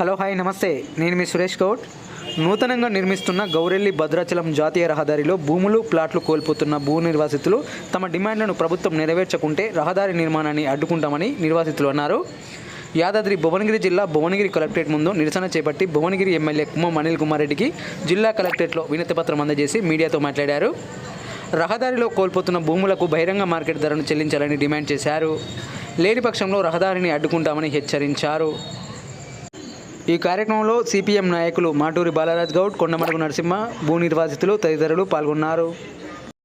Hello hi నమస్తే. నేను మీ సురేష్ గౌడ్. నూతనంగా నిర్మిస్తున్న గౌరెల్లి భద్రాచలం జాతీయ రహదారిలో భూములు ప్లాట్లు కోల్పోతున్న భూ నిర్వాసితులు తమ డిమాండ్లను ప్రభుత్వం నెరవేర్చకుంటే రహదారి నిర్మాణాన్ని అడ్డుకుంటామని నిర్వాసితులు అన్నారు. యాదాద్రి భువనగిరి జిల్లా భువనగిరి కలెక్టరేట్ ముందు నిరసన చేపట్టి భువనగిరి ఎమ్మెల్యే కుమ్మం అనిల్ కుమార్ రెడ్డికి జిల్లా కలెక్టరేట్లో వినతిపత్రం అందజేసి మీడియాతో మాట్లాడారు. రహదారిలో కోల్పోతున్న భూములకు బహిరంగ మార్కెట్ ధరను చెల్లించాలని డిమాండ్ చేశారు. లేని పక్షంలో రహదారిని అడ్డుకుంటామని హెచ్చరించారు. ఈ కార్యక్రమంలో సిపిఎం నాయకులు మాటూరి బాలరాజ్ గౌడ్ కొండమడుగు నరసింహ భూ నిర్వాసితులు తదితరులు పాల్గొన్నారు.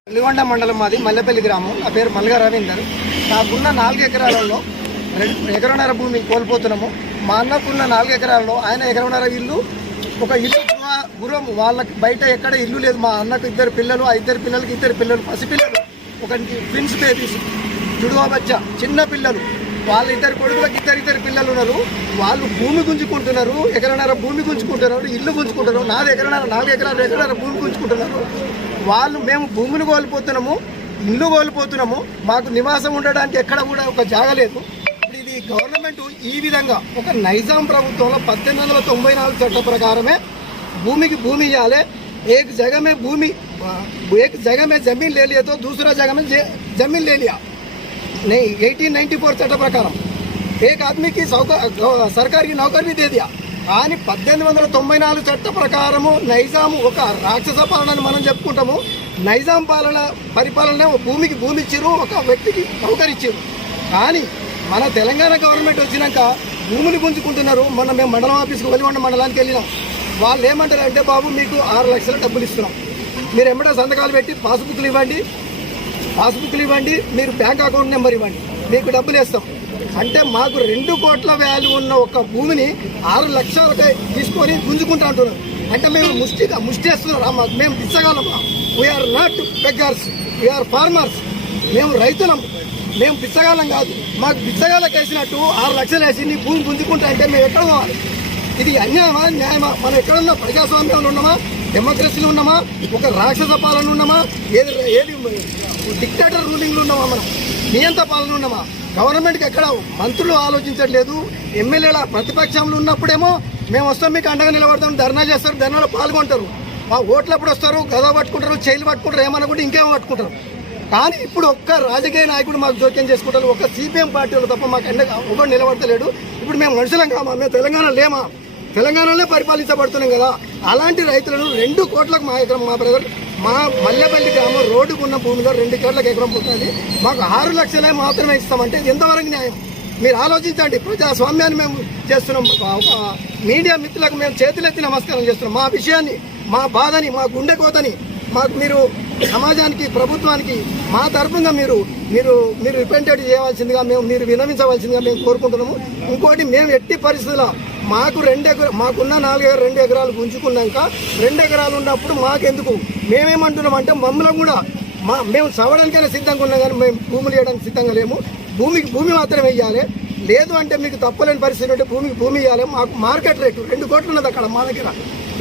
వెల్లిగొండ మండలం మాది మల్లెపల్లి గ్రామం. నా పేరు మల్గా రవీందర్. నాకున్న నాలుగు ఎకరాలలో ఎకరన్నర భూమి కోల్పోతున్నాము. మా అన్నకున్న నాలుగు ఎకరాలలో ఆయన ఎకరన్నర ఇల్లు ఒక ఇల్లు గురం వాళ్ళకి బయట ఎక్కడ ఇల్లు లేదు. మా అన్నకు ఇద్దరు పిల్లలు ఆ ఇద్దరు పిల్లలకి ఇద్దరు పిల్లలు పసిపిల్లలు. ఒకటి ట్విన్స్ బేబీస్ జుడువా బచ్చ చిన్న పిల్లలు. వాళ్ళ ఇద్దరు కొడుకులకు ఇద్దరు ఇద్దరు గుంజుకుంటున్నారు వాళ్ళు భూమి గుంజుకుంటున్నారు. ఎకరన్నర భూమి గుంజుకుంటున్నారు. ఇల్లు గుంజుకుంటున్నారు. నాలుగు ఎకరన్నర నాలుగు ఎకరాలు ఎకరన్నర భూమి గుంజుకుంటున్నారు. వాళ్ళు మేము భూమిని కోల్పోతున్నాము ఇల్లు కోల్పోతున్నాము. మాకు నివాసం ఉండడానికి ఎక్కడ కూడా ఒక జాగలేదు ఇది గవర్నమెంట్ ఈ విధంగా ఒక నైజాం ప్రభుత్వంలో పద్దెనిమిది వందల తొంభై నాలుగు చట్ట ప్రకారమే భూమికి భూమి ఇవ్వాలి. ఏక జగమే భూమి ఏక జగమే జమీన్ లేలియతో దూసరా జగమే జమీన్ లేలియా. ఎయిటీన్ నైన్టీ ఫోర్ చట్ట ప్రకారం. ఏక్ ఆద్మీకి సౌక సర్కార్కి నౌకర్ని దే కానీ పద్దెనిమిది వందల తొంభై నాలుగు చట్ట ప్రకారము నైజాము ఒక రాక్షస పాలనని మనం చెప్పుకుంటాము. నైజాం పాలన పరిపాలన భూమికి భూమి ఇచ్చారు ఒక వ్యక్తికి నౌకరిచ్చారు కానీ మన తెలంగాణ గవర్నమెంట్ వచ్చినాక భూమిని గుంజుకుంటున్నారు మొన్న మేము మండలం ఆఫీస్కి వెలిగొండ మండలానికి వెళ్ళినాం. వాళ్ళు ఏమంటారు అంటే బాబు మీకు ఆరు లక్షల డబ్బులు ఇస్తున్నాం. మీరు ఎమ్మడే సంతకాలు పెట్టి పాస్బుక్లు ఇవ్వండి. పాస్బుక్లు ఇవ్వండి. మీరు బ్యాంక్ అకౌంట్ నెంబర్ ఇవ్వండి. మీకు డబ్బులు వేస్తాం. అంటే మాకు రెండు కోట్ల వాల్యూ ఉన్న ఒక భూమిని ఆరు లక్షలకి తీసుకొని గుంజుకుంటా అంటున్నారు. అంటే మేము ముష్టిగా ముష్టి వేస్తున్నారా మాకు. మేము పిచ్చగలమా we are not beggars we are farmers మేము రైతులం. మేము పిచ్చగాలం కాదు. మాకు పిచ్చగాళ్ళకి వేసినట్టు ఆరు లక్షలు వేసి నీ భూమి గుంజుకుంటా అంటే మేము ఎక్కడ పోవాలి? ఇది అన్యాయమా న్యాయమా? మనం ఎక్కడున్నా ప్రజాస్వామ్యంలో ఉన్నామా? డెమోక్రసీలు ఉన్నామా? ఒక రాక్షస పాలన ఉన్నామా? ఏది ఏది డిక్టేటర్ రూలింగ్లు ఉన్నామా మనం? నియంత పాలన ఉన్నామా? గవర్నమెంట్కి ఎక్కడ మంత్రులు ఆలోచించట్లేదు. ఎమ్మెల్యేల ప్రతిపక్షంలో ఉన్నప్పుడేమో మేము వస్తాం మీకు అండగా నిలబడతాం ధర్నా చేస్తారు ధర్నాలో పాల్గొంటారు. మా ఓట్లప్పుడు వస్తారు? గద పట్టుకుంటారు చైలు పట్టుకుంటారు ఏమనుకుంటే ఇంకేమో పట్టుకుంటారు. కానీ ఇప్పుడు ఒక్క రాజకీయ నాయకుడు మాకు జోక్యం చేసుకుంటారు. ఒక్క సిపిఎం పార్టీలో తప్ప మాకు అండగా ఒకటి నిలబడతలేడు. ఇప్పుడు మేము మనుషులం కామా? మేము తెలంగాణ లేమా? తెలంగాణలో పరిపాలించబడుతున్నాం కదా అలాంటి రైతులను రెండు కోట్లకు మా ఎకరం మా బ్రదర్ మా మల్లెపల్లి గ్రామం రోడ్డుకు ఉన్న భూమిలో రెండు కోట్లకు ఎకరం పోతుంది మాకు ఆరు లక్షలే మాత్రమే ఇస్తామంటే ఎంతవరకు న్యాయం? మీరు ఆలోచించండి. ప్రజాస్వామ్యాన్ని మేము చేస్తున్నాం. ఒక మీడియా మిత్రులకు మేము చేతులెత్తి నమస్కారం చేస్తున్నాం. మా విషయాన్ని మా బాధని మా గుండె కోతని మాకు మీరు సమాజానికి ప్రభుత్వానికి మా తరఫుగా మీరు మీరు మీరు రిపెంటెడ్ చేయవలసిందిగా మేము మీరు వినమించవలసిందిగా మేము కోరుకుంటున్నాము. ఇంకోటి మేము ఎట్టి పరిస్థితుల్లో మాకు రెండు ఎకరా మాకున్న నాలుగు రెండు ఎకరాలు గుంజుకున్నాక రెండు ఎకరాలు ఉన్నప్పుడు మాకెందుకు? మేమేమంటున్నాం అంటే మమ్మల్ని కూడా మా మేము చవడానికైనా సిద్ధంగా ఉన్నాం కానీ మేము భూములు వేయడానికి సిద్ధంగా లేము. భూమికి భూమి మాత్రమే ఇవ్వాలి లేదు అంటే మీకు తప్పలేని పరిస్థితి ఉంటే భూమికి భూమి ఇవ్వాలి మాకు మార్కెట్ రేటు రెండు కోట్లు ఉన్నది అక్కడ మా దగ్గర.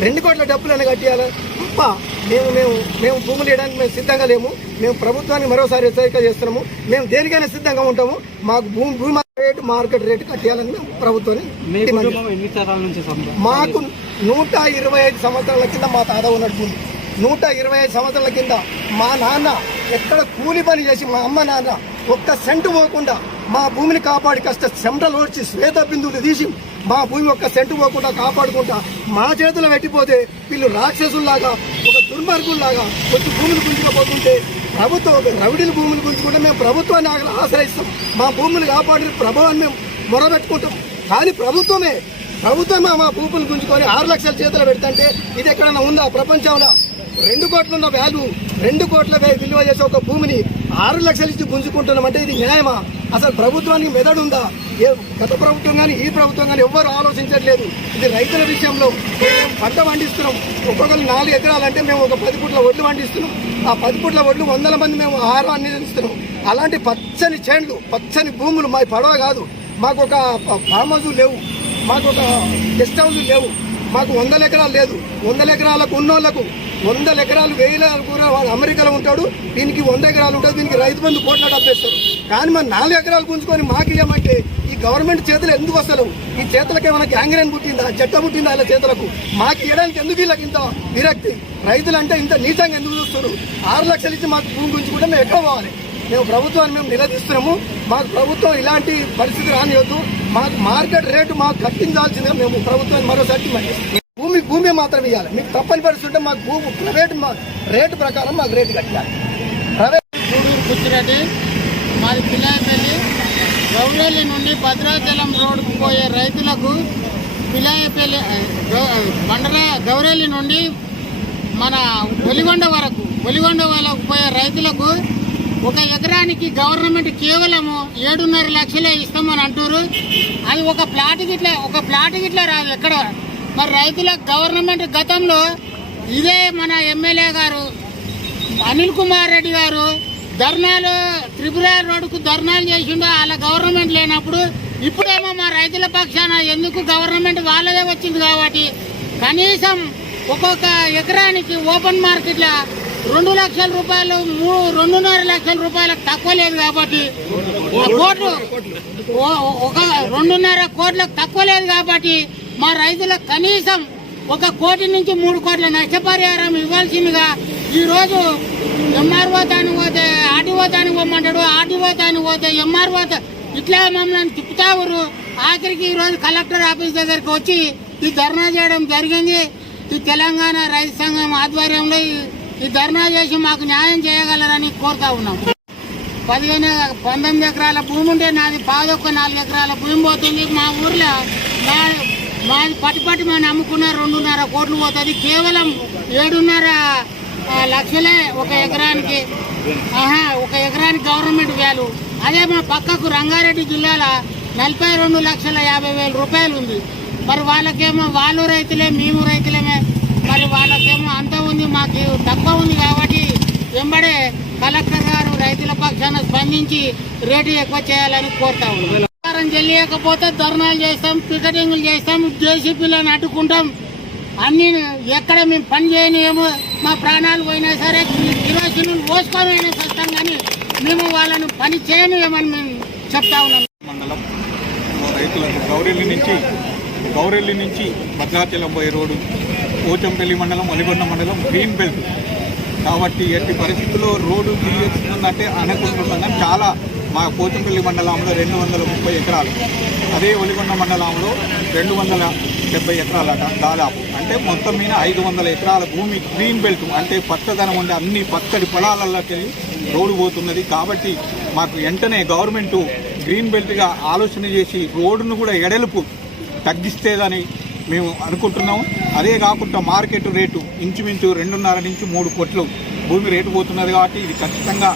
రెండు కోట్ల డబ్బులను కట్టియాలి. తప్ప మేము మేము మేము భూములు వేయడానికి మేము సిద్ధంగా లేము. మేము ప్రభుత్వాన్ని మరోసారి హెచ్చరిక చేస్తున్నాము. మేము దేనికైనా సిద్ధంగా ఉంటాము. మాకు భూమి భూమి రేటు మార్కెట్ రేటు కట్టియాలని మేము ప్రభుత్వాన్ని మాకు నూట ఇరవై ఐదు సంవత్సరాల కింద మా తాత ఉన్నట్టు ఉంది. నూట ఇరవై ఐదు సంవత్సరాల కింద మా నాన్న ఎక్కడ కూలి పని చేసి మా అమ్మ నాన్న ఒక్క సెంటు పోకుండా మా భూమిని కాపాడి కష్ట చెమటలు ఓడ్చి శ్వేత బిందువులు తీసి మా భూమి ఒక్క సెంటు పోకుండా కాపాడుకుంటా మా చేతులు పెట్టిపోతే వీళ్ళు రాక్షసుల్లాగా ఒక దుర్మార్గుల్లాగా వచ్చి భూమిని గుంజుకుపోతుంటే ప్రభుత్వం ఒక రవిడిల భూములు గుంజుకుంటే మేము ప్రభుత్వాన్ని ఆశ్రయిస్తాం. మా భూములు కాపాడిన ప్రభావాన్ని మేము మొరబెట్టుకుంటాం కానీ ప్రభుత్వమే ప్రభుత్వమే మా భూములు గుంజుకొని ఆరు లక్షల చేతులు పెడుతుంటే ఇది ఎక్కడన్నా ఉందా ప్రపంచంలో? రెండు కోట్ల ఉన్న వాల్యూ రెండు కోట్ల వే- విలువ చేసే ఒక భూమిని ఆరు లక్షలు ఇచ్చి గుంజుకుంటున్నామంటే ఇది న్యాయమా? అసలు ప్రభుత్వానికి మెదడు ఉందా? ఏ గత ప్రభుత్వం కానీ ఈ ప్రభుత్వం కానీ ఎవ్వరు ఆలోచించట్లేదు. ఇది రైతుల విషయంలో మేము పంట పండిస్తున్నాం. ఒక్కొక్కరు నాలుగు ఎకరాలంటే మేము ఒక పది పుట్ల ఒడ్లు పండిస్తున్నాం. ఆ పది పుట్ల ఒడ్లు వందల మంది మేము ఆహారాన్ని అందిస్తున్నాం. అలాంటి పచ్చని చేండ్లు పచ్చని భూములు మా పడవ కాదు. మాకు ఒక ఫామ్ హౌస్ లేవు. మాకు ఒక గెస్ట్ హౌస్ లేవు. మాకు వందల ఎకరాలు లేదు. వందల ఎకరాలకు ఉన్నోళ్ళకు వందల ఎకరాలు వేల కూడా వాడు అమెరికాలో ఉంటాడు. దీనికి వంద ఎకరాలు ఉంటుంది దీనికి రైతు బంధు కోట్ల డబ్బేస్తారు కానీ మన నాలుగు ఎకరాలు పుంజుకొని మాకు ఇవ్వమంటే ఈ గవర్నమెంట్ చేతులు ఎందుకు వస్తలేవు ఈ చేతులకు ఏమైనా గ్యాంగ్రైన్ పుట్టిందా? చెట్ట పుట్టిందా ఇలా చేతులకు? మాకు ఇవ్వడానికి ఎందుకు వీళ్ళకి ఇంత విరక్తి? రైతులు అంటే ఇంత నీచంగా ఎందుకు చూస్తారు ఆరు లక్షలు ఇచ్చి మాకు భూమి గురించి కూడా మేము ఎక్కడ పోవాలి? మేము ప్రభుత్వాన్ని మేము నిలదీస్తున్నాము. మాకు ప్రభుత్వం ఇలాంటి పరిస్థితి రానివద్దు మాకు మార్కెట్ రేటు మాకు కట్టించాల్సిందే. మేము ప్రభుత్వాన్ని మరోసారి భూమి భూమి మాత్రం ఇవ్వాలి మీకు తప్పని పరిస్థితి మాకు భూమి ప్రైవేట్ రేటు ప్రకారం మాకు రేటు కట్టాలి. ప్రైవేట్ గూడూరు కుచ్చిరెడ్డి మాది పిల్లాయపల్లి. గౌరెల్లి నుండి భద్రాచలం రోడ్డుకు పోయే రైతులకు పిలాయపల్లి బండరా గౌ- గౌరెల్లి నుండి మన ఒలిగొండ వరకు ఒలిగొండ వరకు పోయే రైతులకు ఒక ఎకరానికి గవర్నమెంట్ కేవలము ఏడున్నర లక్షలే ఇస్తామని అంటారు అది ఒక ప్లాట్ గిట్లా ఒక ప్లాట్ గిట్లా రాదు ఎక్కడ. మరి రైతులకు గవర్నమెంట్ గతంలో ఇదే మన ఎమ్మెల్యే గారు అనిల్ కుమార్ రెడ్డి గారు ధర్నాలు త్రిపుర రోడ్డుకు ధర్నాలు చేసిండు వాళ్ళ గవర్నమెంట్ లేనప్పుడు ఇప్పుడేమో మా రైతుల పక్షాన ఎందుకు గవర్నమెంట్ వాళ్ళదే వచ్చింది కాబట్టి కనీసం ఒక్కొక్క ఎకరానికి ఓపెన్ మార్కెట్లో రెండు లక్షల రూపాయలు మూడు రెండున్నర లక్షల రూపాయలకు తక్కువ లేదు కాబట్టి. కోట్లు ఒక రెండున్నర కోట్లకు తక్కువ లేదు కాబట్టి మా రైతులకు కనీసం ఒక కోటి నుంచి మూడు కోట్ల నష్టపరిహారం ఇవ్వాల్సిందిగా ఈరోజు ఎంఆర్ఓ తాను పోతే ఆర్టీఓ తానికి పోమంటాడు. ఆర్టీఓ తాను పోతే ఎంఆర్ఓ ఇట్లా మమ్మల్ని తిప్పుతావురు ఆఖరికి ఈరోజు కలెక్టర్ ఆఫీస్ దగ్గరికి వచ్చి ఈ ధర్నా చేయడం జరిగింది. ఈ తెలంగాణ రైతు సంఘం ఆధ్వర్యంలో ఈ- ధర్నా చేసి మాకు న్యాయం చేయగలరని కోరుతా ఉన్నాం. పదిహేను పంతొమ్మిది ఎకరాల భూమి ఉంటే నాది పాదొక్క నాలుగు ఎకరాల భూమి పోతుంది. మా ఊర్లో మా మాది పట్టి పట్టి నమ్ముకున్న రెండున్నర కోట్లు పోతుంది. కేవలం ఏడున్నర లక్షలే ఒక ఎకరానికి ఆహా ఒక ఎకరానికి గవర్నమెంట్ వాల్యూ అదే మా పక్కకు రంగారెడ్డి జిల్లాలో నలభై రెండు లక్షల యాభై వేల రూపాయలు ఉంది. మరి వాళ్ళకేమో వాళ్ళు రైతులే మేము రైతులేమే. మరి వాళ్ళకేమో అంత ఉంది మాకు తక్కువ ఉంది కాబట్టి వెంబడే కలెక్టర్ గారు రైతుల పక్షాన స్పందించి రేటు ఎక్కువ చేయాలని కోరుతా ఉన్నాం. చెల్లియకపోతే ధర్నాలు చేస్తాం పికెటింగ్లు చేస్తాం జేసీపీలను అడ్డుకుంటాం. అన్ని ఎక్కడ మేము పని చేయనియము మా ప్రాణాలు పోయినా సరే కిరోసిన్లు పోసుకొని అయినా చేస్తాం కానీ మేము వాళ్ళను పని చేయనియమని మేము చెప్తా ఉన్నాం. మండలం రైతులకు గౌరెల్లి నుంచి గౌరెల్లి నుంచి భద్రాచలం పోయే రోడ్డు పోచంపల్లి మండలం ఒలిగొండ మండలం గ్రీన్ బెల్ట్. కాబట్టి ఎట్టి పరిస్థితుల్లో రోడ్డు తీస్తుందంటే అనుకుంటున్నాం చాలా మా పోచంపల్లి మండలంలో రెండు వందల ముప్పై ఎకరాలు. అదే ఒలిగొండ మండలంలో రెండు వందల డెబ్బై ఎకరాలట దాదాపు. అంటే మొత్తం మీద ఐదు వందల ఎకరాల భూమి గ్రీన్ బెల్ట్. అంటే పచ్చదనం ఉండే అన్ని పచ్చడి పొలాలలోకి రోడ్డు పోతున్నది. కాబట్టి మాకు వెంటనే గవర్నమెంట్ గ్రీన్ బెల్ట్గా ఆలోచన చేసి రోడ్డును కూడా ఎడలుపు తగ్గిస్తేదని మేము అనుకుంటున్నాము. అదే కాకుండా మార్కెట్ రేటు ఇంచుమించు రెండున్నర నుంచి మూడు కోట్లు. భూమి రేటు పోతున్నది కాబట్టి ఇది ఖచ్చితంగా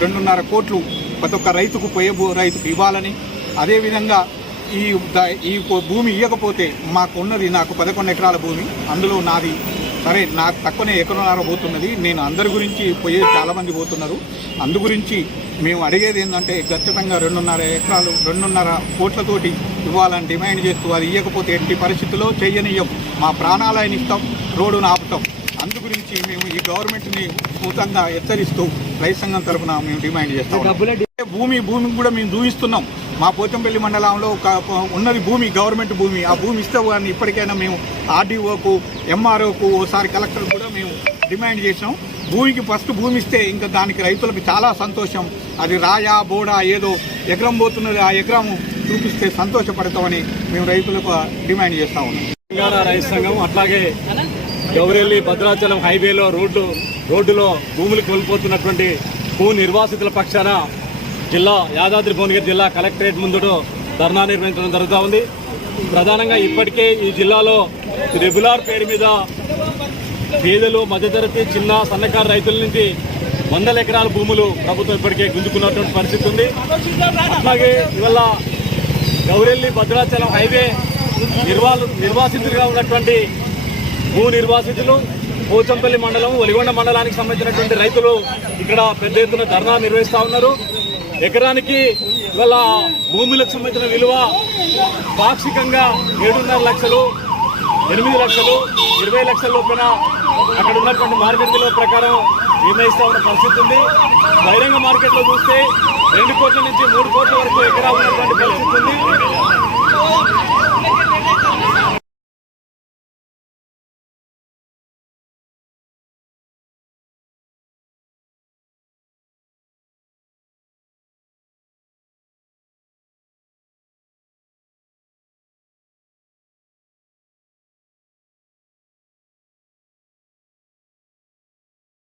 రెండున్నర కోట్లు ప్రతి ఒక్క రైతుకు పోయే రైతుకు ఇవ్వాలని. అదేవిధంగా ఈ ఈ కో- భూమి ఇవ్వకపోతే మాకు ఉన్నది నాకు పదకొండు ఎకరాల భూమి అందులో నాది సరే నాకు తక్కువనే ఎకరన్నర పోతున్నది. నేను అందరి గురించి పోయే చాలా మంది పోతున్నారు. అందు గురించి మేము అడిగేది ఏంటంటే ఖచ్చితంగా రెండున్నర ఎకరాలు రెండున్నర కోట్లతోటి ఇవ్వాలని డిమాండ్ చేస్తూ అది ఇవ్వకపోతే ఎట్టి పరిస్థితుల్లో చెయ్యనియ్యం మా ప్రాణాలైన ఇస్తాం రోడ్డును ఆపుతాం. అందు గురించి మేము ఈ గవర్నమెంట్ని పూతంగా హెచ్చరిస్తూ రైతు సంఘం తరఫున మేము డిమాండ్ చేస్తాం భూమి భూమిని కూడా మేము చూపిస్తున్నాం మా పోచంపల్లి మండలంలో ఒక ఉన్నది భూమి గవర్నమెంట్ భూమి. ఆ భూమి ఇస్తే కానీ ఇప్పటికైనా మేము ఆర్డీఓకు ఎంఆర్ఓకు ఓసారి కలెక్టర్ కూడా మేము డిమాండ్ చేసాం భూమికి ఫస్ట్ భూమి ఇస్తే ఇంకా దానికి రైతులకు చాలా సంతోషం. అది రాయా బోడా ఏదో ఎకరం పోతున్నది ఆ ఎకరం చూపిస్తే సంతోషపడతామని మేము రైతులకు డిమాండ్ చేస్తా ఉన్నాం. తెలంగాణ రైతు సంఘం అట్లాగే గౌరెల్లి భద్రాచలం హైవేలో రోడ్డు రోడ్డులో భూములు కోల్పోతున్నటువంటి భూ నిర్వాసితుల పక్షాన జిల్లా యాదాద్రి భువనగిరి జిల్లా కలెక్టరేట్ ముందు ధర్నా నిర్వహించడం జరుగుతూ ఉంది. ప్రధానంగా ఇప్పటికే ఈ జిల్లాలో రెగ్యులర్ పేరు మీద పేదలు మధ్యతరగతి చిన్న సన్నకారు రైతుల నుంచి వందల ఎకరాల భూములు ప్రభుత్వం ఇప్పటికే గుంజుకున్నటువంటి పరిస్థితి ఉంది. అలాగే ఇవాళ గౌరెల్లి భద్రాచలం హైవే నిర్వా నిర్వాసితులుగా ఉన్నటువంటి భూ నిర్వాసితులు పోచంపల్లి మండలం ఒలిగొండ మండలానికి సంబంధించినటువంటి రైతులు ఇక్కడ పెద్ద ఎత్తున ధర్నా నిర్వహిస్తూ ఉన్నారు. ఎకరానికి ఇవాళ భూములకు సంబంధించిన విలువ పాక్షికంగా ఏడున్నర లక్షలు ఎనిమిది లక్షలు ఇరవై లక్షల లోపల అక్కడ ఉన్నటువంటి మార్కెట్ విలువ ప్రకారం నిర్ణయిస్తా ఉన్న పరిస్థితి ఉంది. బహిరంగ మార్కెట్లో చూస్తే రెండు కోట్ల నుంచి మూడు కోట్ల వరకు ఎకరా ఉన్నటువంటి పరిస్థితి ఉంది.